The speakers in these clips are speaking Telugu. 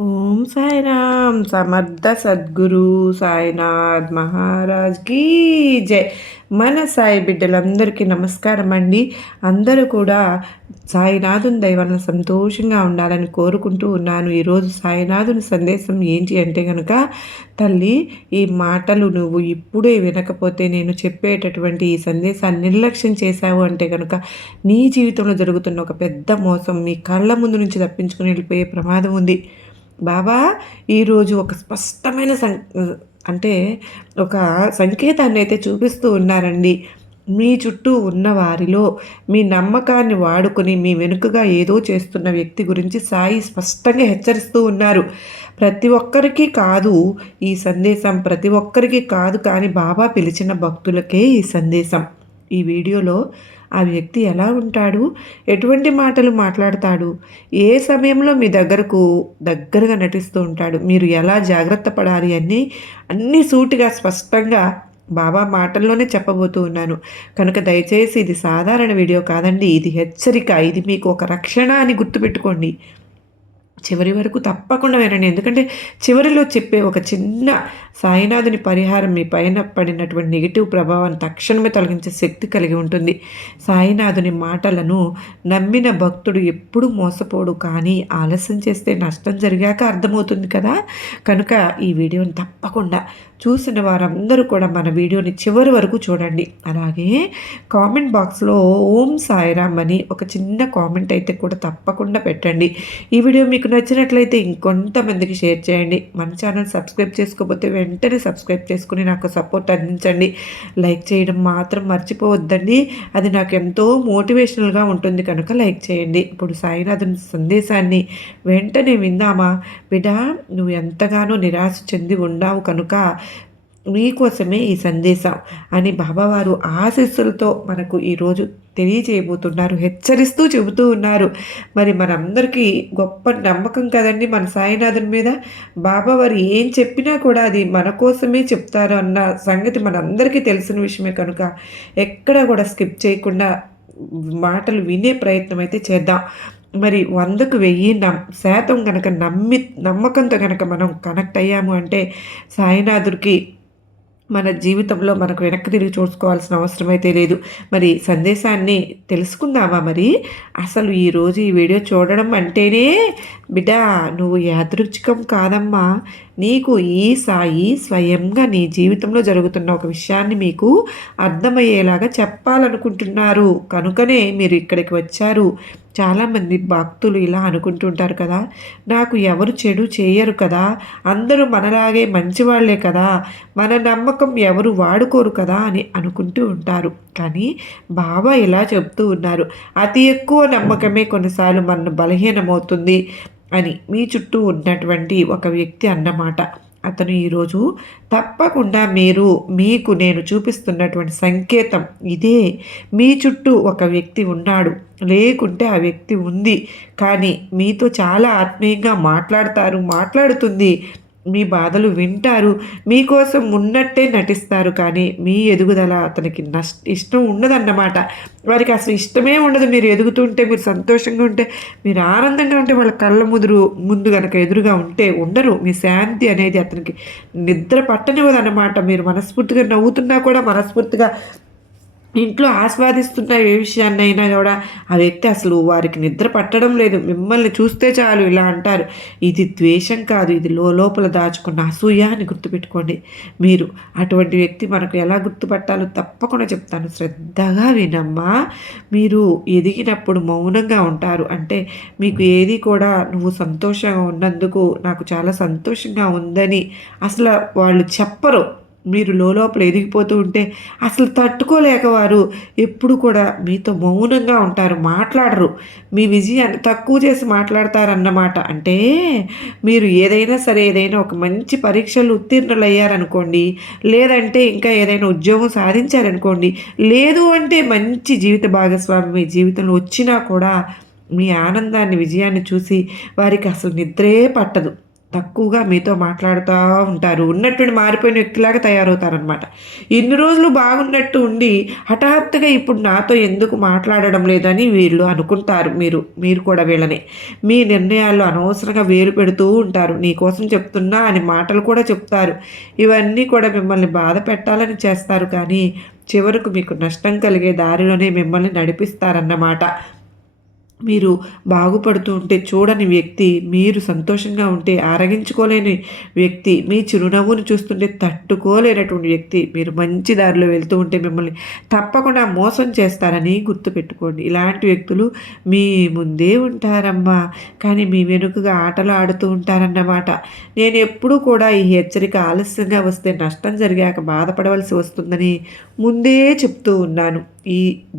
ఓం సాయిరామ్ సమర్థ సద్గురు సాయినాథ్ మహారాజ్కి జై. మన సాయి బిడ్డలందరికీ నమస్కారం అండి. అందరూ కూడా సాయినాథుని దయవలన సంతోషంగా ఉండాలని కోరుకుంటూ ఉన్నాను. ఈరోజు సాయినాథుని సందేశం ఏంటి అంటే కనుక, తల్లి ఈ మాటలు నువ్వు ఇప్పుడే వినకపోతే, నేను చెప్పేటటువంటి ఈ సందేశాన్ని నిర్లక్ష్యం చేశావు అంటే కనుక నీ జీవితంలో జరుగుతున్న ఒక పెద్ద మోసం మీ కళ్ళ ముందు నుంచి తప్పించుకుని వెళ్ళిపోయే ప్రమాదం ఉంది. బాబా ఈరోజు ఒక స్పష్టమైన అంటే ఒక సంకేతాన్ని అయితే చూపిస్తూ ఉన్నారండి. మీ చుట్టూ ఉన్న వారిలో మీ నమ్మకాన్ని వాడుకొని మీ వెనుకగా ఏదో చేస్తున్న వ్యక్తి గురించి సాయి స్పష్టంగా హెచ్చరిస్తూ ఉన్నారు. ప్రతి ఒక్కరికి కాదు ఈ సందేశం, ప్రతి ఒక్కరికి కాదు, కానీ బాబా పిలిచిన భక్తులకే ఈ సందేశం. ఈ వీడియోలో ఆ వ్యక్తి ఎలా ఉంటాడు, ఎటువంటి మాటలు మాట్లాడతాడు, ఏ సమయంలో మీ దగ్గరగా నటిస్తూ ఉంటాడు, మీరు ఎలా జాగ్రత్త పడాలి అన్నీ సూటిగా స్పష్టంగా బాబా మాటల్లోనే చెప్పబోతూ ఉన్నాను. కనుక దయచేసి ఇది సాధారణ వీడియో కాదండి, ఇది హెచ్చరిక, ఇది మీకు ఒక రక్షణ అని గుర్తుపెట్టుకోండి. చివరి వరకు తప్పకుండా వినండి. ఎందుకంటే చివరిలో చెప్పే ఒక చిన్న సాయినాథుని పరిహారం మీ పైన పడినటువంటి నెగిటివ్ ప్రభావాన్ని తక్షణమే తొలగించే శక్తి కలిగి ఉంటుంది. సాయినాథుని మాటలను నమ్మిన భక్తుడు ఎప్పుడు మోసపోడు, కానీ ఆలస్యం చేస్తే నష్టం జరిగాక అర్థమవుతుంది కదా. కనుక ఈ వీడియోని తప్పకుండా చూసిన వారందరూ కూడా మన వీడియోని చివరి వరకు చూడండి. అలాగే కామెంట్ బాక్స్లో ఓం సాయిరామ్ అని ఒక చిన్న కామెంట్ అయితే కూడా తప్పకుండా పెట్టండి. ఈ వీడియో మీకు నచ్చినట్లయితే ఇంకొంతమందికి షేర్ చేయండి. మన ఛానల్ సబ్స్క్రైబ్ చేసుకోకపోతే వెంటనే సబ్స్క్రైబ్ చేసుకుని నాకు సపోర్ట్ అందించండి. లైక్ చేయడం మాత్రం మర్చిపోవద్దండి, అది నాకు ఎంతో మోటివేషనల్గా ఉంటుంది. కనుక లైక్ చేయండి. ఇప్పుడు సాయినాథుని సందేశాన్ని వెంటనే విందామా? బిడ్డ, నువ్వు ఎంతగానో నిరాశ చెంది ఉన్నావు కనుక మీకోసమే ఈ సందేశం అని బాబావారు ఆశీస్సులతో మనకు ఈరోజు తెలియజేయబోతున్నారు, హెచ్చరిస్తూ చెబుతూ ఉన్నారు. మరి మనందరికీ గొప్ప నమ్మకం కదండి మన సాయినాథుని మీద. బాబావారు ఏం చెప్పినా కూడా అది మన కోసమే చెప్తారు అన్న సంగతి మనందరికీ తెలిసిన విషయమే. కనుక ఎక్కడ కూడా స్కిప్ చేయకుండా మాటలు వినే ప్రయత్నం అయితే చేద్దాం. మరి 100కు 1000% కనుక నమ్మకంతో కనుక మనం కనెక్ట్ అయ్యాము అంటే సాయినాథుడికి మన జీవితంలో మనకు వెనక్కి తిరిగి చూసుకోవాల్సిన అవసరం అయితే లేదు. మరి సందేశాన్ని తెలుసుకుందామా? మరి అసలు ఈరోజు ఈ వీడియో చూడడం అంటేనే బిడ్డ, నువ్వు యాదృచ్ఛికం కాదమ్మా. నీకు ఈ సాయి స్వయంగా నీ జీవితంలో జరుగుతున్న ఒక విషయాన్ని మీకు అర్థమయ్యేలాగా చెప్పాలనుకుంటున్నారు. కనుకనే మీరు ఇక్కడికి వచ్చారు. చాలామంది భక్తులు ఇలా అనుకుంటుంటారు కదా, నాకు ఎవరు చెడు చేయరు కదా, అందరూ మనలాగే మంచివాళ్లే కదా, మన నమ్మకం ఎవరు వాడుకోరు కదా అని అనుకుంటూ ఉంటారు. కానీ బాబా ఇలా చెప్తూ ఉన్నారు, అతి ఎక్కువ నమ్మకమే కొన్నిసార్లు మన బలహీనమవుతుంది అని. మీ చుట్టూ ఉన్నటువంటి ఒక వ్యక్తి అన్నమాట. అతను ఈరోజు తప్పకుండా మీకు నేను చూపిస్తున్నటువంటి సంకేతం ఇదే. మీ చుట్టూ ఒక వ్యక్తి ఉన్నాడు, లేకుంటే ఆ వ్యక్తి ఉంది, కానీ మీతో చాలా ఆత్మీయంగా మాట్లాడుతుంది. మీ బాధలు వింటారు, మీకోసం ఉన్నట్టే నటిస్తారు, కానీ మీ ఎదుగుదల అతనికి ఇష్టం ఉండదన్నమాట. వారికి అసలు ఇష్టమే ఉండదు. మీరు ఎదుగుతుంటే, మీరు సంతోషంగా ఉంటే, మీరు ఆనందంగా ఉంటే, వాళ్ళ కళ్ళ ముందు కనుక ఎదురుగా ఉంటే ఉండరు. మీ శాంతి అనేది అతనికి నిద్ర పట్టనివ్వదు అన్నమాట. మీరు మనస్ఫూర్తిగా నవ్వుతున్నా కూడా, మనస్ఫూర్తిగా ఇంట్లో ఆస్వాదిస్తున్న ఏ విషయాన్నైనా కూడా ఆ వ్యక్తి అసలు వారికి నిద్ర పట్టడం లేదు. మిమ్మల్ని చూస్తే చాలు ఇలా అంటారు. ఇది ద్వేషం కాదు, ఇది లోపల దాచుకున్న అసూయ అని గుర్తుపెట్టుకోండి. మీరు అటువంటి వ్యక్తి మనకు ఎలా గుర్తుపట్టాలో తప్పకుండా చెప్తాను, శ్రద్ధగా వినమ్మా. మీరు ఎదిగినప్పుడు మౌనంగా ఉంటారు. అంటే మీకు ఏది కూడా నువ్వు సంతోషంగా ఉన్నందుకు నాకు చాలా సంతోషంగా ఉందని అసలు వాళ్ళు చెప్పరు. మీరు లోపల ఎదిగిపోతూ ఉంటే అసలు తట్టుకోలేక వారు ఎప్పుడు కూడా మీతో మౌనంగా ఉంటారు, మాట్లాడరు. మీ విజయాన్ని తక్కువ చేసి మాట్లాడతారన్నమాట. అంటే మీరు ఏదైనా ఒక మంచి పరీక్షలు ఉత్తీర్ణులయ్యారనుకోండి, లేదంటే ఇంకా ఏదైనా ఉద్యోగం సాధించారనుకోండి, లేదు అంటే మంచి జీవిత భాగస్వామి మీ జీవితంలో వచ్చినా కూడా మీ ఆనందాన్ని, విజయాన్ని చూసి వారికి అసలు నిద్రే పట్టదు. తక్కువగా మీతో మాట్లాడుతూ ఉంటారు. ఉన్నట్టుండి మారిపోయిన వ్యక్తిలాగా తయారవుతారనమాట. ఇన్ని రోజులు బాగున్నట్టు ఉండి హఠాత్తుగా ఇప్పుడు నాతో ఎందుకు మాట్లాడడం లేదని వీళ్ళు అనుకుంటారు మీరు కూడా వీళ్ళని. మీ నిర్ణయాల్లో అనవసరంగా వేలు పెడుతూ ఉంటారు. నీ కోసం చెప్తున్నా అని మాటలు కూడా చెప్తారు. ఇవన్నీ కూడా మిమ్మల్ని బాధ పెట్టాలని చేస్తారు కానీ చివరకు మీకు నష్టం కలిగే దారిలోనే మిమ్మల్ని నడిపిస్తారన్నమాట. మీరు బాగుపడుతూ ఉంటే చూడని వ్యక్తి, మీరు సంతోషంగా ఉంటే ఆరగించుకోలేని వ్యక్తి, మీ చిరునవ్వును చూస్తుంటే తట్టుకోలేనటువంటి వ్యక్తి, మీరు మంచి దారిలో వెళ్తూ ఉంటే మిమ్మల్ని తప్పకుండా మోసం చేస్తారని గుర్తుపెట్టుకోండి. ఇలాంటి వ్యక్తులు మీ ముందే ఉంటారమ్మా, కానీ మీ వెనుకగా ఆటలు ఆడుతూ ఉంటారన్నమాట. నేను ఎప్పుడూ కూడా ఈ హెచ్చరిక ఆలస్యంగా వస్తే నష్టం జరిగాక బాధపడవలసి వస్తుందని ముందే చెప్తూ ఉన్నాను.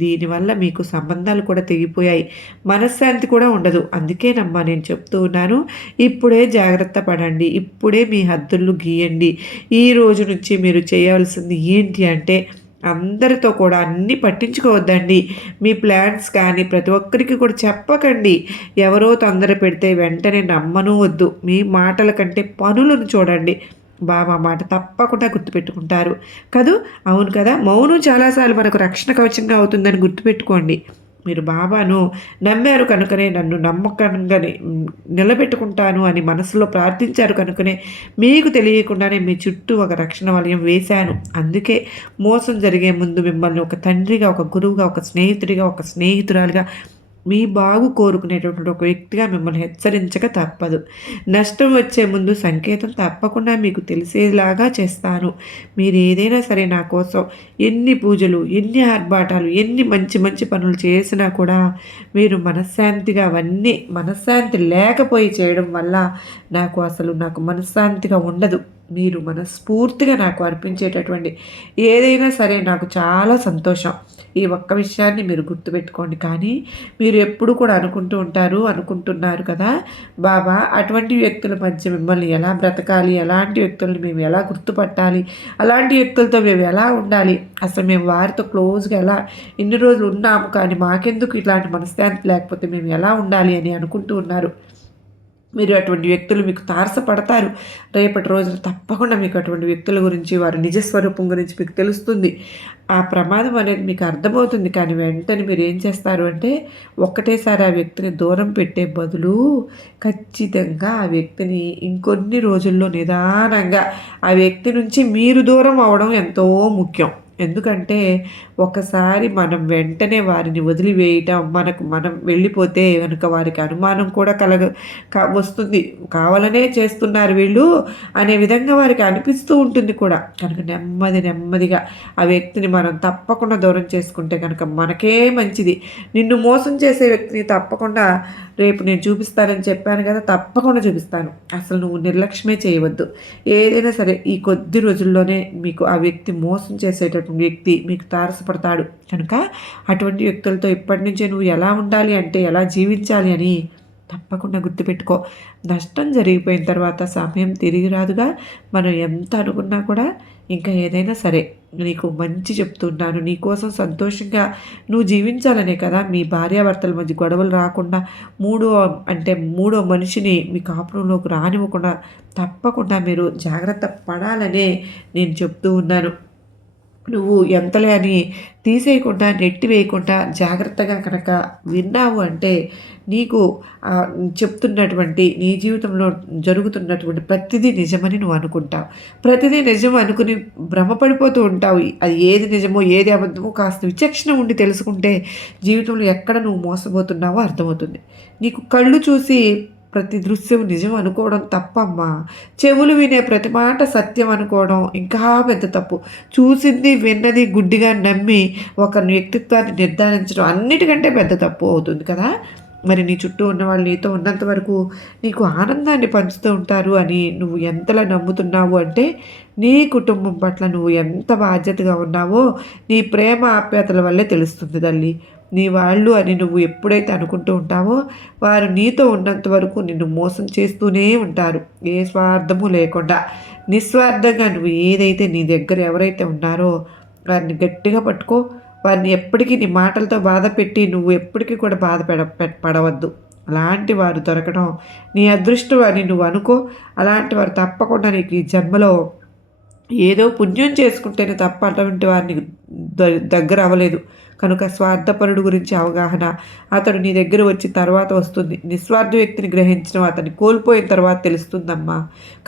దీనివల్ల మీకు సంబంధాలు కూడా తెగిపోయాయి. మనశ్శాంతి కూడా ఉండదు. అందుకేనమ్మా నేను చెప్తూ ఉన్నాను. ఇప్పుడే జాగ్రత్త పడండి. ఇప్పుడే మీ హద్దులు గీయండి. ఈ రోజు నుంచి మీరు చేయవలసింది ఏంటి అంటే అందరితో కూడా అన్నీ పట్టించుకోవద్దండి. మీ ప్లాన్స్ కానీ ప్రతి ఒక్కరికి కూడా చెప్పకండి. ఎవరో తొందర పెడితే వెంటనే నమ్మను వద్దు. మీ మాటల కంటే పనులను చూడండి. బాబా మాట తప్పకుండా గుర్తుపెట్టుకుంటారు కదూ. అవును కదా. మౌనం చాలాసార్లు మనకు రక్షణ కవచంగా అవుతుందని గుర్తుపెట్టుకోండి. మీరు బాబాను నమ్మారు కనుకనే నన్ను నమ్మకంగా నిలబెట్టుకుంటాను అని మనసులో ప్రార్థించారు కనుకనే మీకు తెలియకుండానే మీ చుట్టూ ఒక రక్షణ వలయం వేశాను. అందుకే మోసం జరిగే ముందు మిమ్మల్ని ఒక తండ్రిగా, ఒక గురువుగా, ఒక స్నేహితుడిగా, ఒక స్నేహితురాలుగా, మీ బాగు కోరుకునేటటువంటి ఒక వ్యక్తిగా మిమ్మల్ని హెచ్చరించక తప్పదు. నష్టం వచ్చే ముందు సంకేతం తప్పకుండా మీకు తెలిసేలాగా చేస్తాను. మీరు ఏదైనా సరే నా కోసం ఎన్ని పూజలు, ఎన్ని ఆర్భాటాలు, ఎన్ని మంచి మంచి పనులు చేసినా కూడా మీరు మనశ్శాంతిగా అవన్నీ మనశ్శాంతి లేకపోయి చేయడం వల్ల నాకు మనశ్శాంతిగా ఉండదు. మీరు మనస్ఫూర్తిగా నాకు అర్పించేటటువంటి ఏదైనా సరే నాకు చాలా సంతోషం. ఈ ఒక్క విషయాన్ని మీరు గుర్తుపెట్టుకోండి. కానీ మీరు ఎప్పుడు కూడా అనుకుంటున్నారు కదా బాబా, అటువంటి వ్యక్తుల మధ్య మిమ్మల్ని ఎలా బ్రతకాలి, ఎలాంటి వ్యక్తుల్ని మేము ఎలా గుర్తుపట్టాలి, అలాంటి వ్యక్తులతో మేము ఎలా ఉండాలి, అసలు మేము వారితో క్లోజ్గా ఎలా ఇన్ని రోజులు ఉన్నాము కానీ మాకెందుకు ఇలాంటి మనశ్శాంతి లేకపోతే మేము ఎలా ఉండాలి అని అనుకుంటూ ఉన్నారు. మీరు అటువంటి వ్యక్తులు మీకు తారసపడతారు. రేపటి రోజున తప్పకుండా మీకు అటువంటి వ్యక్తుల గురించి, వారి నిజస్వరూపం గురించి మీకు తెలుస్తుంది. ఆ ప్రమాదం అనేది మీకు అర్థమవుతుంది. కానీ వెంటనే మీరు ఏం చేస్తారు అంటే ఒక్కటేసారి ఆ వ్యక్తిని దూరం పెట్టే బదులు ఖచ్చితంగా ఆ వ్యక్తిని ఇంకొన్ని రోజుల్లో నిదానంగా ఆ వ్యక్తి నుంచి మీరు దూరం అవ్వడం ఎంతో ముఖ్యం. ఎందుకంటే ఒకసారి మనం వెంటనే వారిని వదిలివేయటం, మనం వెళ్ళిపోతే కనుక వారికి అనుమానం కూడా వస్తుంది. కావాలనే చేస్తున్నారు వీళ్ళు అనే విధంగా వారికి అనిపిస్తూ ఉంటుంది కూడా. కనుక నెమ్మదిగా ఆ వ్యక్తిని మనం తప్పకుండా దూరం చేసుకుంటే కనుక మనకే మంచిది. నిన్ను మోసం చేసే వ్యక్తిని తప్పకుండా రేపు నేను చూపిస్తానని చెప్పాను కదా, తప్పకుండా చూపిస్తాను. అసలు నువ్వు నిర్లక్ష్యమే చేయవద్దు. ఏదైనా సరే ఈ కొద్ది రోజుల్లోనే మీకు ఆ వ్యక్తి మోసం చేసేటటువంటి వ్యక్తి మీకు తారసపడతాడు. కనుక అటువంటి వ్యక్తులతో ఇప్పటి నుంచే నువ్వు ఎలా ఉండాలి అంటే ఎలా జీవించాలి అని తప్పకుండా గుర్తుపెట్టుకో. నష్టం జరిగిపోయిన తర్వాత సమయం తిరిగి రాదుగా. మనం ఎంత అనుకున్నా కూడా ఇంకా ఏదైనా సరే నీకు మంచి చెప్తున్నాను. నీకోసం సంతోషంగా నువ్వు జీవించాలనే కదా. మీ భార్యాభర్తల మధ్య గొడవలు రాకుండా మూడో మనిషిని మీ కాపురంలోకి రానివ్వకుండా తప్పకుండా మీరు జాగ్రత్త పడాలనే నేను చెప్తూ ఉన్నాను. నువ్వు ఎంతలే అని తీసేయకుండా నెట్టివేయకుండా జాగ్రత్తగా కనుక విన్నావు అంటే నీకు చెప్తున్నటువంటి నీ జీవితంలో జరుగుతున్నటువంటి ప్రతిదీ నిజమని నువ్వు అనుకుంటావు. ప్రతిదీ నిజం అనుకుని భ్రమపడిపోతూ ఉంటావు. అది ఏది నిజమో ఏది అబద్ధమో కాస్త విచక్షణ ఉండి తెలుసుకుంటే జీవితంలో ఎక్కడ నువ్వు మోసపోతున్నావో అర్థమవుతుంది. నీకు కళ్ళు చూసి ప్రతి దృశ్యం నిజం అనుకోవడం తప్పమ్మా. చెవులు వినే ప్రతి మాట సత్యం అనుకోవడం ఇంకా పెద్ద తప్పు. చూసింది విన్నది గుడ్డిగా నమ్మి ఒక వ్యక్తిత్వాన్ని నిర్ధారించడం అన్నిటికంటే పెద్ద తప్పు అవుతుంది కదా. మరి నీ చుట్టూ ఉన్న వాళ్ళు నీతో ఉన్నంత వరకు నీకు ఆనందాన్ని పంచుతూ ఉంటారు అని నువ్వు ఎంతలా నమ్ముతున్నావు అంటే నీ కుటుంబం పట్ల నువ్వు ఎంత బాధ్యతగా ఉన్నావో నీ ప్రేమ ఆప్యాయతల వల్లే తెలుస్తుంది తల్లి. నీ వాళ్ళు అని నువ్వు ఎప్పుడైతే అనుకుంటూ ఉంటావో వారు నీతో ఉన్నంత వరకు నిన్ను మోసం చేస్తూనే ఉంటారు. ఏ స్వార్థము లేకుండా నిస్వార్థంగా నువ్వు ఏదైతే నీ దగ్గర ఎవరైతే ఉన్నారో వారిని గట్టిగా పట్టుకో. వారిని ఎప్పటికీ నీ మాటలతో బాధ పెట్టి నువ్వు ఎప్పటికీ కూడా పడవద్దు. అలాంటి వారు దొరకడం నీ అదృష్టం అని నువ్వు అనుకో. అలాంటి వారు తప్పకుండా నీకు ఈ జన్మలో ఏదో పుణ్యం చేసుకుంటేనే తప్ప అటువంటి వారిని దగ్గర అవ్వలేదు. కనుక స్వార్థపరుడు గురించి అవగాహన అతడు నీ దగ్గర వచ్చి తర్వాత వస్తుంది. నిస్వార్థ వ్యక్తిని గ్రహించడం అతన్ని కోల్పోయిన తర్వాత తెలుస్తుందమ్మా.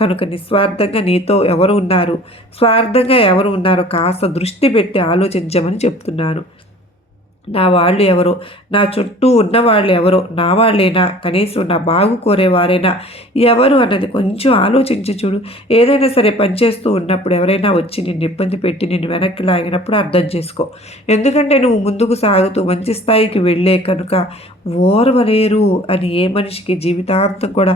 కనుక నిస్వార్థంగా నీతో ఎవరు ఉన్నారు, స్వార్థంగా ఎవరు ఉన్నారో కాస్త దృష్టి పెట్టి ఆలోచించమని చెప్తున్నాను. నా వాళ్ళు ఎవరో, నా చుట్టూ ఉన్న వాళ్ళు ఎవరో, నా వాళ్ళేనా, కనీసం నా బాగు కోరేవారేనా ఎవరు అన్నది కొంచెం ఆలోచించి చూడు. ఏదైనా సరే పనిచేస్తూ ఉన్నప్పుడు ఎవరైనా వచ్చి నిన్ను ఇబ్బంది పెట్టి నిన్ను వెనక్కి లాగినప్పుడు అర్థం చేసుకో. ఎందుకంటే నువ్వు ముందుకు సాగుతూ మంచి స్థాయికి వెళ్ళే కనుక ఓర్వలేరు అని ఏ మనిషికి జీవితాంతం కూడా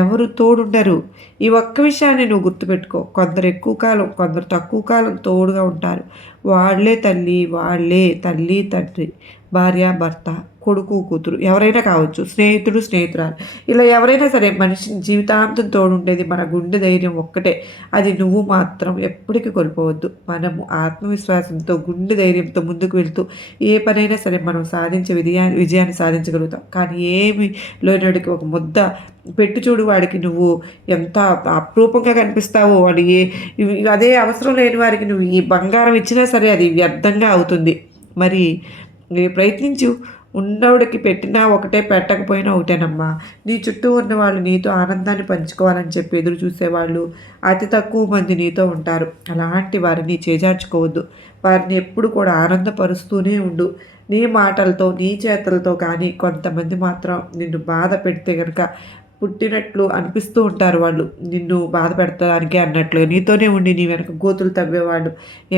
ఎవరు తోడుండరు. ఈ ఒక్క విషయాన్ని నువ్వు గుర్తుపెట్టుకో. కొందరు ఎక్కువ కాలం, కొందరు తక్కువ కాలం తోడుగా ఉంటారు. వాళ్ళే తల్లి, వాళ్ళే తల్లి తండ్రి, భార్య భర్త, కొడుకు కూతురు ఎవరైనా కావచ్చు, స్నేహితుడు స్నేహితురాలు, ఇలా ఎవరైనా సరే మనిషిని జీవితాంతం తోడుండేది మన గుండె ధైర్యం ఒక్కటే. అది నువ్వు మాత్రం ఎప్పటికీ కోల్పోవద్దు. మనము ఆత్మవిశ్వాసంతో గుండె ధైర్యంతో ముందుకు వెళ్తూ ఏ పనైనా సరే మనం సాధించే విజయాన్ని సాధించగలుగుతాం. కానీ ఏమి లేనడికి ఒక ముద్ద పెట్టు చూడు, వాడికి నువ్వు ఎంత అపురూపంగా కనిపిస్తావో, వాడి అదే అవసరం లేని వారికి నువ్వు ఈ బంగారం ఇచ్చినా సరే అది వ్యర్థంగా అవుతుంది. మరి ప్రయత్నించు. ఉన్నవాడికి పెట్టినా ఒకటే, పెట్టకపోయినా ఒకటేనమ్మా. నీ చుట్టూ ఉన్నవాళ్ళు నీతో ఆనందాన్ని పంచుకోవాలని చెప్పి ఎదురు చూసేవాళ్ళు అతి తక్కువ మంది నీతో ఉంటారు. అలాంటి వారిని చేజార్చుకోవద్దు. వారిని ఎప్పుడు కూడా ఆనందపరుస్తూనే ఉండు. నీ మాటలతో నీ చేతలతో. కానీ కొంతమంది మాత్రం నిన్ను బాధ పెడితే కనుక పుట్టినట్లు అనిపిస్తూ ఉంటారు. వాళ్ళు నిన్ను బాధ పెడతానికి అన్నట్లు నీతోనే ఉండి నీ వెనక గోతులు తవ్వేవాళ్ళు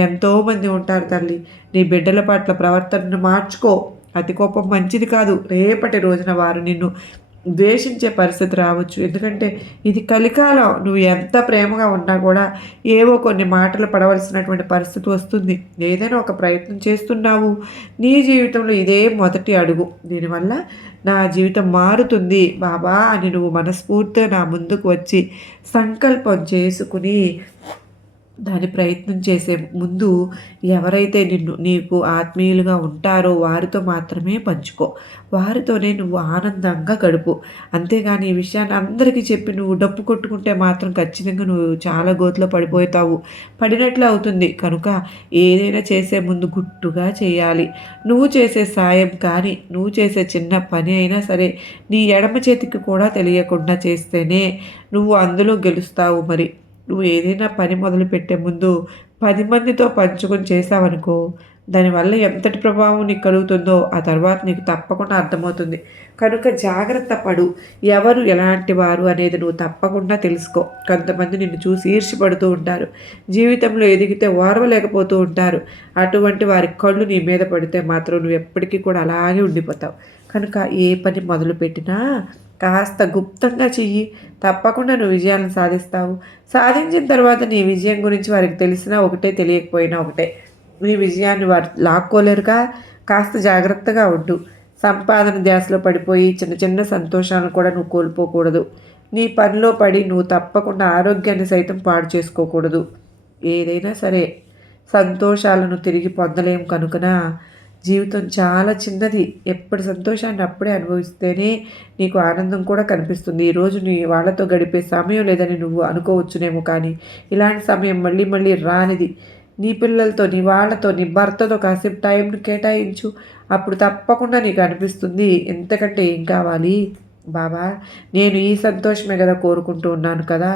ఎంతోమంది ఉంటారు తల్లి. నీ బిడ్డల పట్ల ప్రవర్తనను మార్చుకో. అతి కోపం మంచిది కాదు. రేపటి రోజున వారు నిన్ను ద్వేషించే పరిస్థితి రావచ్చు. ఎందుకంటే ఇది కలికాలం. నువ్వు ఎంత ప్రేమగా ఉన్నా కూడా ఏవో కొన్ని మాటలు పడవలసినటువంటి పరిస్థితి వస్తుంది. ఏదైనా ఒక ప్రయత్నం చేస్తున్నావు. నీ జీవితంలో ఇదే మొదటి అడుగు. దీనివల్ల నా జీవితం మారుతుంది బాబా అని నువ్వు మనస్ఫూర్తిగా నా ముందుకు వచ్చి సంకల్పం చేసుకుని దాని ప్రయత్నం చేసే ముందు ఎవరైతే నీకు ఆత్మీయులుగా ఉంటారో వారితో మాత్రమే పంచుకో. వారితోనే నువ్వు ఆనందంగా గడుపు. అంతేగాని ఈ విషయాన్ని అందరికీ చెప్పి నువ్వు డప్పు కొట్టుకుంటే మాత్రం ఖచ్చితంగా నువ్వు చాలా గోతులో పడిపోతావు, పడినట్లు అవుతుంది. కనుక ఏదైనా చేసే ముందు గుట్టుగా చేయాలి. నువ్వు చేసే సాయం కానీ, నువ్వు చేసే చిన్న పని అయినా సరే నీ ఎడమ చేతికి కూడా తెలియకుండా చేస్తేనే నువ్వు అందులో గెలుస్తావు. మరి నువ్వు ఏదైనా పని మొదలుపెట్టే ముందు 10 మందితో పంచుకొని చేసావనుకో, దానివల్ల ఎంతటి ప్రభావం నీకు కలుగుతుందో ఆ తర్వాత నీకు తప్పకుండా అర్థమవుతుంది. కనుక జాగ్రత్త పడు. ఎవరు ఎలాంటి వారు అనేది నువ్వు తప్పకుండా తెలుసుకో. కొంతమంది నిన్ను చూసి ఈర్ష్యపడుతూ ఉంటారు. జీవితంలో ఎదిగితే ఓర్వలేకపోతూ ఉంటారు. అటువంటి వారి కళ్ళు నీ మీద పడితే మాత్రం నువ్వు ఎప్పటికీ కూడా అలాగే ఉండిపోతావు. కనుక ఏ పని మొదలుపెట్టినా కాస్త గుప్తంగా చెయ్యి. తప్పకుండా నువ్వు విజయాలను సాధిస్తావు. సాధించిన తర్వాత నీ విజయం గురించి వారికి తెలిసినా ఒకటే, తెలియకపోయినా ఒకటే. నీ విజయాన్ని వారు లాక్కోలేరుగా. కాస్త జాగ్రత్తగా ఉండు. సంపాదన ధ్యాసలో పడిపోయి చిన్న చిన్న సంతోషాలను కూడా నువ్వు కోల్పోకూడదు. నీ పనిలో పడి నువ్వు తప్పకుండా ఆరోగ్యాన్ని సైతం పాడు చేసుకోకూడదు. ఏదైనా సరే సంతోషాలను తిరిగి పొందలేం కనుకన జీవితం చాలా చిన్నది. ఎప్పటి సంతోషాన్ని అప్పుడే అనుభవిస్తేనే నీకు ఆనందం కూడా కనిపిస్తుంది. ఈరోజు నీ వాళ్ళతో గడిపే సమయం లేదని నువ్వు అనుకోవచ్చునేమో, కానీ ఇలాంటి సమయం మళ్ళీ మళ్ళీ రానిది. నీ పిల్లలతో, నీ వాళ్ళతో, నీ భర్తతో కాసేపు టైంని కేటాయించు. అప్పుడు తప్పకుండా నీకు అనిపిస్తుంది ఎంతకంటే ఏం కావాలి బాబా, నేను ఈ సంతోషమే కదా కోరుకుంటూ ఉన్నాను కదా.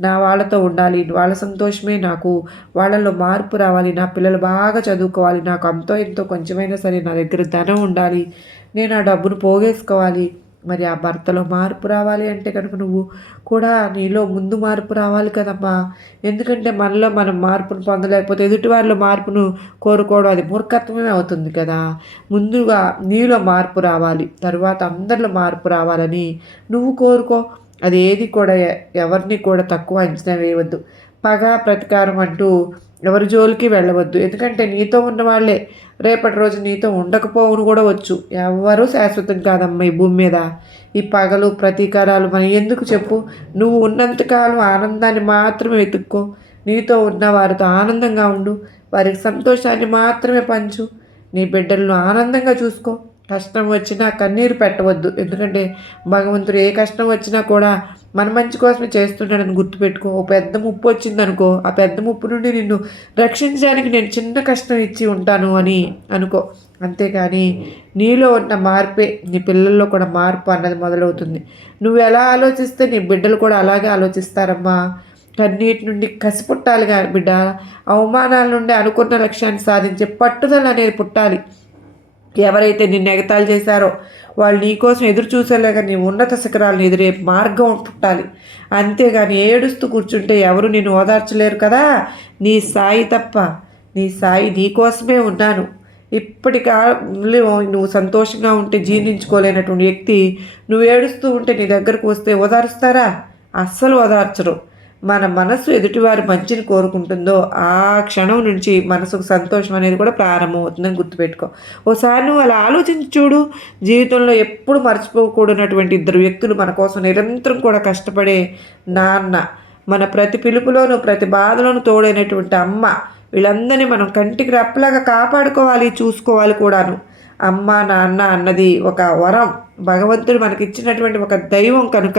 నా వాళ్ళతో ఉండాలి, వాళ్ళ సంతోషమే నాకు, వాళ్ళల్లో మార్పు రావాలి, నా పిల్లలు బాగా చదువుకోవాలి, నాకు అంతో ఎంతో కొంచెమైనా సరే నా దగ్గర ధనం ఉండాలి, నేను ఆ డబ్బును పోగేసుకోవాలి. మరి ఆ భర్తలో మార్పు రావాలి అంటే కనుక నువ్వు కూడా నీలో ముందు మార్పు రావాలి కదమ్మా. ఎందుకంటే మనలో మనం మార్పును పొందలేకపోతే ఎదుటి వాళ్ళలో మార్పును కోరుకోవడం అది మూర్ఖత్వమే అవుతుంది కదా. ముందుగా నీలో మార్పు రావాలి, తరువాత అందరిలో మార్పు రావాలని నువ్వు కోరుకో. అది ఏది కూడా ఎవరిని కూడా తక్కువ అంచనా వేయవద్దు. పగ ప్రతీకారం అంటూ ఎవరి జోలికి వెళ్ళవద్దు. ఎందుకంటే నీతో ఉన్న వాళ్ళే రేపటి రోజు నీతో ఉండకపోవును కూడా వచ్చు. ఎవరూ శాశ్వతం కాదమ్మా ఈ భూమి మీద. ఈ పగలు ప్రతీకారాలు మనం ఎందుకు చెప్పు. నువ్వు ఉన్నంతకాలం ఆనందాన్ని మాత్రమే వెతుక్కో. నీతో ఉన్న వారితో ఆనందంగా ఉండు. వారికి సంతోషాన్ని మాత్రమే పంచు. నీ బిడ్డలను ఆనందంగా చూసుకో. కష్టం వచ్చినా కన్నీరు పెట్టవద్దు. ఎందుకంటే భగవంతుడు ఏ కష్టం వచ్చినా కూడా మన మంచి కోసమే చేస్తున్నాడని గుర్తుపెట్టుకో. ఓ పెద్ద ముప్పు వచ్చిందనుకో, ఆ పెద్ద ముప్పు నుండి నిన్ను రక్షించడానికి నేను చిన్న కష్టం ఇచ్చి ఉంటాను అని అనుకో. అంతేకాని నీలో ఉన్న మార్పే నీ పిల్లల్లో కూడా మార్పు అన్నది మొదలవుతుంది. నువ్వు ఎలా ఆలోచిస్తే నీ బిడ్డలు కూడా అలాగే ఆలోచిస్తారమ్మా. కన్నీటి నుండి కసి పుట్టాలిగా బిడ్డ. అవమానాల నుండి అనుకున్న లక్ష్యాన్ని సాధించే పట్టుదల అనేది పుట్టాలి. ఎవరైతే నిన్ను ఎగతాళి చేశారో వాళ్ళు నీకోసం ఎదురు చూసేలాగా నీ ఉన్నత శిఖరాలను ఎదురే మార్గం పుట్టాలి. అంతేగాని ఏడుస్తూ కూర్చుంటే ఎవరు నిన్ను ఓదార్చలేరు కదా. నీ సాయి తప్ప, నీ సాయి నీకోసమే ఉన్నాను. ఇప్పటికా నువ్వు సంతోషంగా ఉంటే జీర్ణించుకోలేనటువంటి వ్యక్తి నువ్వు ఏడుస్తూ ఉంటే నీ దగ్గరకు వస్తే ఓదారుస్తారా? అస్సలు ఓదార్చరు. మన మనసు ఎదుటివారి మంచిని కోరుకుంటుందో ఆ క్షణం నుంచి మనసుకు సంతోషం అనేది కూడా ప్రారంభమవుతుందని గుర్తుపెట్టుకో. ఓసారి నువ్వు అలా ఆలోచించి చూడు. జీవితంలో ఎప్పుడు మర్చిపోకూడనటువంటి ఇద్దరు వ్యక్తులు మన కోసం నిరంతరం కూడా కష్టపడే నాన్న, మన ప్రతి పిలుపులోనూ ప్రతి బాధలోనూ తోడైనటువంటి అమ్మ, వీళ్ళందరినీ మనం కంటికి రెప్పలాగా కాపాడుకోవాలి, చూసుకోవాలి కూడాను. అమ్మ నాన్న అన్నది ఒక వరం, భగవంతుడు మనకిచ్చినటువంటి ఒక దైవం కనుక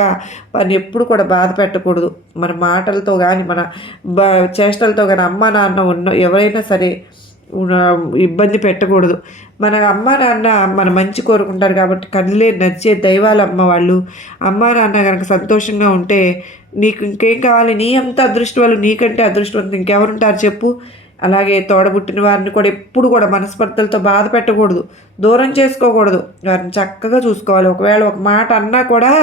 వారిని ఎప్పుడు కూడా బాధ పెట్టకూడదు. మన మాటలతో కానీ మన చేష్టలతో కానీ అమ్మ నాన్న ఉన్న ఎవరైనా సరే ఇబ్బంది పెట్టకూడదు. మన అమ్మ నాన్న మన మంచి కోరుకుంటారు కాబట్టి కదిలే నచ్చే దైవాల అమ్మ వాళ్ళు. అమ్మ నాన్న కనుక సంతోషంగా ఉంటే నీకు ఇంకేం కావాలి? నీ అంత అదృష్టవాళ్ళు, నీకంటే అదృష్టవంతులు ఇంకెవరుంటారు చెప్పు. అలాగే తోడబుట్టిన వారిని కూడా ఎప్పుడు కూడా మనస్పర్ధలతో బాధ పెట్టకూడదు, దూరం చేసుకోకూడదు. వారిని చక్కగా చూసుకోవాలి. ఒకవేళ ఒక మాట అన్నా కూడా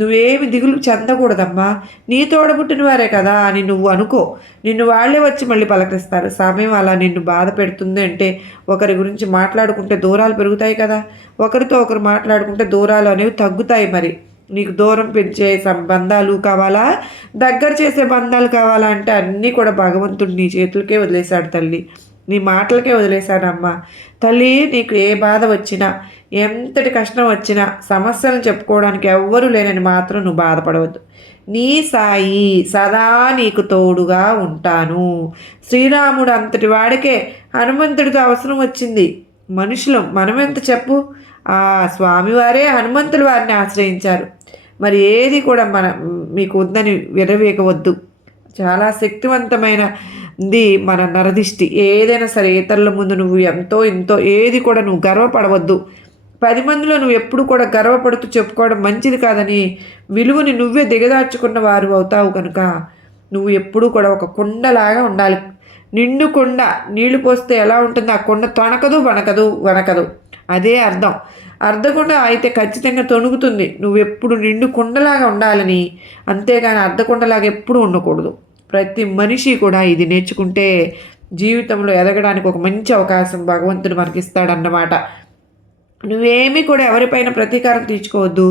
నువ్వేమి దిగులు చెందకూడదమ్మా. నీ తోడబుట్టిన వారే కదా అని నువ్వు అనుకో. నిన్ను వాళ్ళే వచ్చి మళ్ళీ పలకరిస్తారు. సమయం అలా నిన్ను బాధ పెడుతుంది అంటే ఒకరి గురించి మాట్లాడుకుంటే దూరాలు పెరుగుతాయి కదా. ఒకరితో ఒకరు మాట్లాడుకుంటే దూరాలు అనేవి తగ్గుతాయి. మరి నీకు దూరం పెంచే సంబంధాలు కావాలా, దగ్గర చేసే బంధాలు కావాలా అంటే అన్నీ కూడా భగవంతుడు నీ చేతులకే వదిలేశాడు తల్లి, నీ మాటలకే వదిలేశాడమ్మా. తల్లి, నీకు ఏ బాధ వచ్చినా, ఎంతటి కష్టం వచ్చినా సమస్యలను చెప్పుకోవడానికి ఎవ్వరూ లేనని మాత్రం నువ్వు బాధపడవద్దు. నీ సాయి సదా నీకు తోడుగా ఉంటాను. శ్రీరాముడు అంతటి వాడికే హనుమంతుడితో అవసరం వచ్చింది. మనుషులం మనమెంత చెప్పు. ఆ స్వామివారే హనుమంతుల వారిని ఆశ్రయించారు. మరి ఏది కూడా మీకు ఉందని విరవేయవద్దు. చాలా శక్తివంతమైనది మన నరదిష్టి. ఏదైనా సరే ఇతరుల ముందు నువ్వు ఎంతో ఇంతో ఏది కూడా నువ్వు గర్వపడవద్దు. 10 మందిలో నువ్వు ఎప్పుడు కూడా గర్వపడుతూ చెప్పుకోవడం మంచిది కాదని విలువని నువ్వే దిగదార్చుకున్న వారు అవుతావు. కనుక నువ్వు ఎప్పుడూ కూడా ఒక కుండలాగా ఉండాలి. నిండు కుండ నీళ్లు పోస్తే ఎలా ఉంటుందో ఆ కుండ తొణకదు వణకదు వణకదు, అదే అర్థం. అర్ధకుండ అయితే ఖచ్చితంగా తొణుకుతుంది. నువ్వు ఎప్పుడు నిండు కుండలాగా ఉండాలని, అంతేగాని అర్ధకుండలాగా ఎప్పుడు ఉండకూడదు. ప్రతి మనిషి కూడా ఇది నేర్చుకుంటే జీవితంలో ఎదగడానికి ఒక మంచి అవకాశం భగవంతుడు మనకిస్తాడన్నమాట. నువ్వేమీ కూడా ఎవరిపైన ప్రతీకారం తీర్చుకోవద్దు.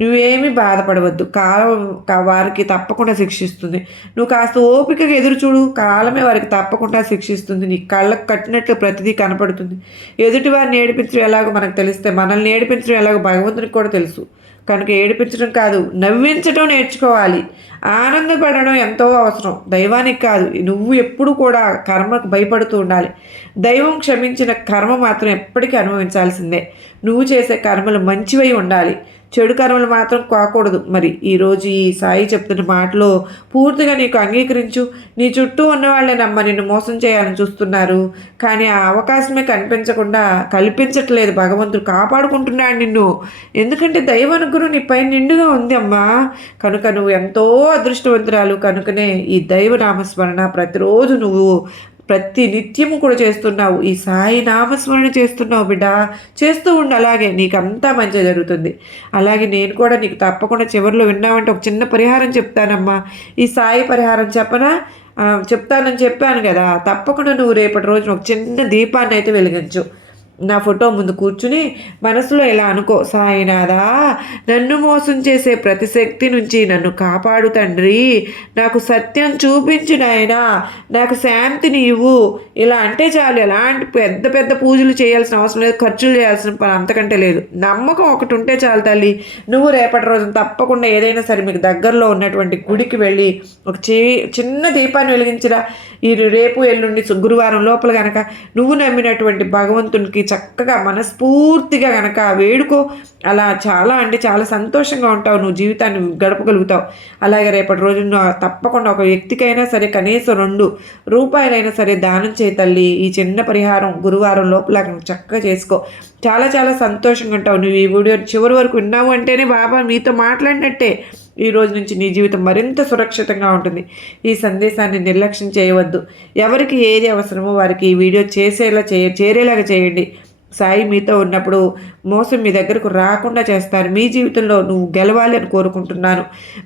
నువ్వేమీ బాధపడవద్దు. కాలం వారికి తప్పకుండా శిక్షిస్తుంది. నువ్వు కాస్త ఓపికగా ఎదురు చూడు. కాలమే వారికి తప్పకుండా శిక్షిస్తుంది. నీ కళ్ళకు కట్టినట్లు ప్రతిదీ కనపడుతుంది. ఎదుటి వారిని ఏడిపించడం ఎలాగో మనకు తెలిస్తే మనల్ని ఏడిపించడం ఎలాగో భగవంతునికి కూడా తెలుసు. కనుక ఏడిపించడం కాదు, నవ్వించడం నేర్చుకోవాలి. ఆనందపడడం ఎంతో అవసరం, దైవానికి కాదు. నువ్వు ఎప్పుడు కూడా కర్మకు భయపడుతూ ఉండాలి. దైవం క్షమించిన కర్మ మాత్రం ఎప్పటికీ అనుభవించాల్సిందే. నువ్వు చేసే కర్మలు మంచివై ఉండాలి, చెడు కర్మలు మాత్రం కాకూడదు. మరి ఈరోజు ఈ సాయి చెప్తున్న మాటలో పూర్తిగా నీకు అంగీకరించు. నీ చుట్టూ ఉన్నవాళ్ళేనమ్మ నిన్ను మోసం చేయాలని చూస్తున్నారు, కానీ ఆ అవకాశమే కల్పించట్లేదు. భగవంతుడు కాపాడుకుంటున్నాడు నిన్ను. ఎందుకంటే దైవ అనుగ్రహం నీ పైన నిండుగా ఉంది అమ్మా. కనుక నువ్వు ఎంతో అదృష్టవంతురాలు. కనుకనే ఈ దైవ నామస్మరణ ప్రతిరోజు నువ్వు ప్రతి నిత్యము కూడా చేస్తున్నావు. ఈ సాయి నామస్మరణ చేస్తున్నావు బిడ్డ, చేస్తూ ఉండు. అలాగే నీకు అంతా మంచిగా జరుగుతుంది. అలాగే నేను కూడా నీకు తప్పకుండా చివరిలో విన్నామంటే ఒక చిన్న పరిహారం చెప్తానమ్మా. ఈ సాయి పరిహారం చెప్తానని చెప్పాను కదా. తప్పకుండా నువ్వు రేపటి రోజున ఒక చిన్న దీపాన్ని అయితే వెలిగించు. నా ఫోటో ముందు కూర్చుని మనసులో ఇలా అనుకో, సాయినాథా, నన్ను మోసం చేసే ప్రతి శక్తి నుంచి నన్ను కాపాడు తండ్రి. నాకు సత్యం చూపించు నాయనా, నాకు శాంతిని ఇవ్వు. ఇలా అంటే చాలు. ఎలాంటి పెద్ద పెద్ద పూజలు చేయాల్సిన అవసరం లేదు, ఖర్చులు చేయాల్సిన పని అంతకంటే లేదు. నమ్మకం ఒకటి ఉంటే చాలు తల్లి. నువ్వు రేపటి రోజున తప్పకుండా ఏదైనా సరే మీకు దగ్గరలో ఉన్నటువంటి గుడికి వెళ్ళి ఒక చిన్న దీపాన్ని వెలిగించిరా. ఈ రేపు ఎల్లుండి గురువారం లోపల కనుక నువ్వు నమ్మినటువంటి భగవంతునికి చక్కగా మనస్ఫూర్తిగా గనక వేడుకో, అలా చాలా అంటే చాలా సంతోషంగా ఉంటావు. నువ్వు జీవితాన్ని గడపగలుగుతావు. అలాగే రేపటి రోజున తప్పకుండా ఒక వ్యక్తికైనా సరే కనీసం 2 రూపాయలైనా సరే దానం చేయి తల్లి. ఈ చిన్న పరిహారం గురువారం లోపల చక్కగా చేసుకో. చాలా చాలా సంతోషంగా ఉంటావు. నువ్వు ఈ వీడియో చివరి వరకు విన్నావు అంటేనే బాబా మీతో మాట్లాడినట్టే. ఈ రోజు నుంచి నీ జీవితం మరింత సురక్షితంగా ఉంటుంది. ఈ సందేశాన్ని నిర్లక్ష్యం చేయవద్దు. ఎవరికి ఏది అవసరమో వారికి ఈ వీడియో చేరేలాగా చేయండి. సాయి మీతో ఉన్నప్పుడు మోసం మీ దగ్గరకు రాకుండా చేస్తారు. మీ జీవితంలో నువ్వు గెలవాలి అని కోరుకుంటున్నాను.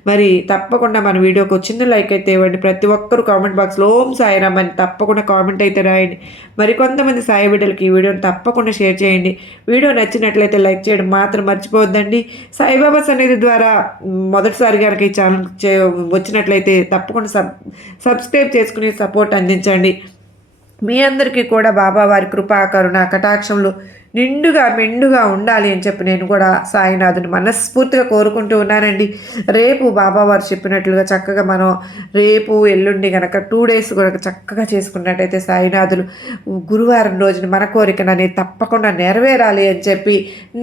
మరి తప్పకుండా మన వీడియోకి చిన్న లైక్ అయితే ఇవ్వండి. ప్రతి ఒక్కరు కామెంట్ బాక్స్లో ఓం సాయిరామ్ అని తప్పకుండా కామెంట్ అయితే రాయండి. మరికొంతమంది సాయి బిడ్డలకి ఈ వీడియోని తప్పకుండా షేర్ చేయండి. వీడియో నచ్చినట్లయితే లైక్ చేయడం మాత్రం మర్చిపోవద్దండి. సాయిబాబా సన్నిధి ద్వారా మొదటిసారి కనుక ఈ ఛానల్ వచ్చినట్లయితే తప్పకుండా సబ్స్క్రైబ్ చేసుకుని సపోర్ట్ అందించండి. మీ అందరికీ కూడా బాబా వారి కృపా కరుణ కటాక్షములు నిండుగా మెండుగా ఉండాలి అని చెప్పి నేను కూడా సాయినాథుని మనస్ఫూర్తిగా కోరుకుంటూ ఉన్నానండి. రేపు బాబావారు చెప్పినట్లుగా చక్కగా మనం రేపు ఎల్లుండి కనుక 2 డేస్ కనుక చక్కగా చేసుకున్నట్టయితే సాయినాథులు గురువారం రోజున మన కోరికను అనేది తప్పకుండా నెరవేరాలి అని చెప్పి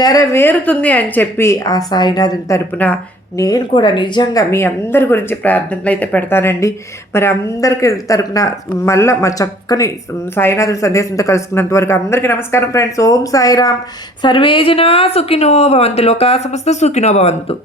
నెరవేరుతుంది అని చెప్పి ఆ సాయినాథుని తరపున నేను కూడా నిజంగా మీ అందరి గురించి ప్రార్థనలు అయితే పెడతానండి. మరి అందరికీ తరపున మళ్ళీ మా చక్కని సాయినాథుడి సందేశంతో కలుసుకున్నంత వరకు అందరికీ నమస్కారం ఫ్రెండ్స్. ఓం సాయిరామ్. సర్వేజన సుఖినో భవంతు. లోకా సమస్త సుఖినో భవంతు.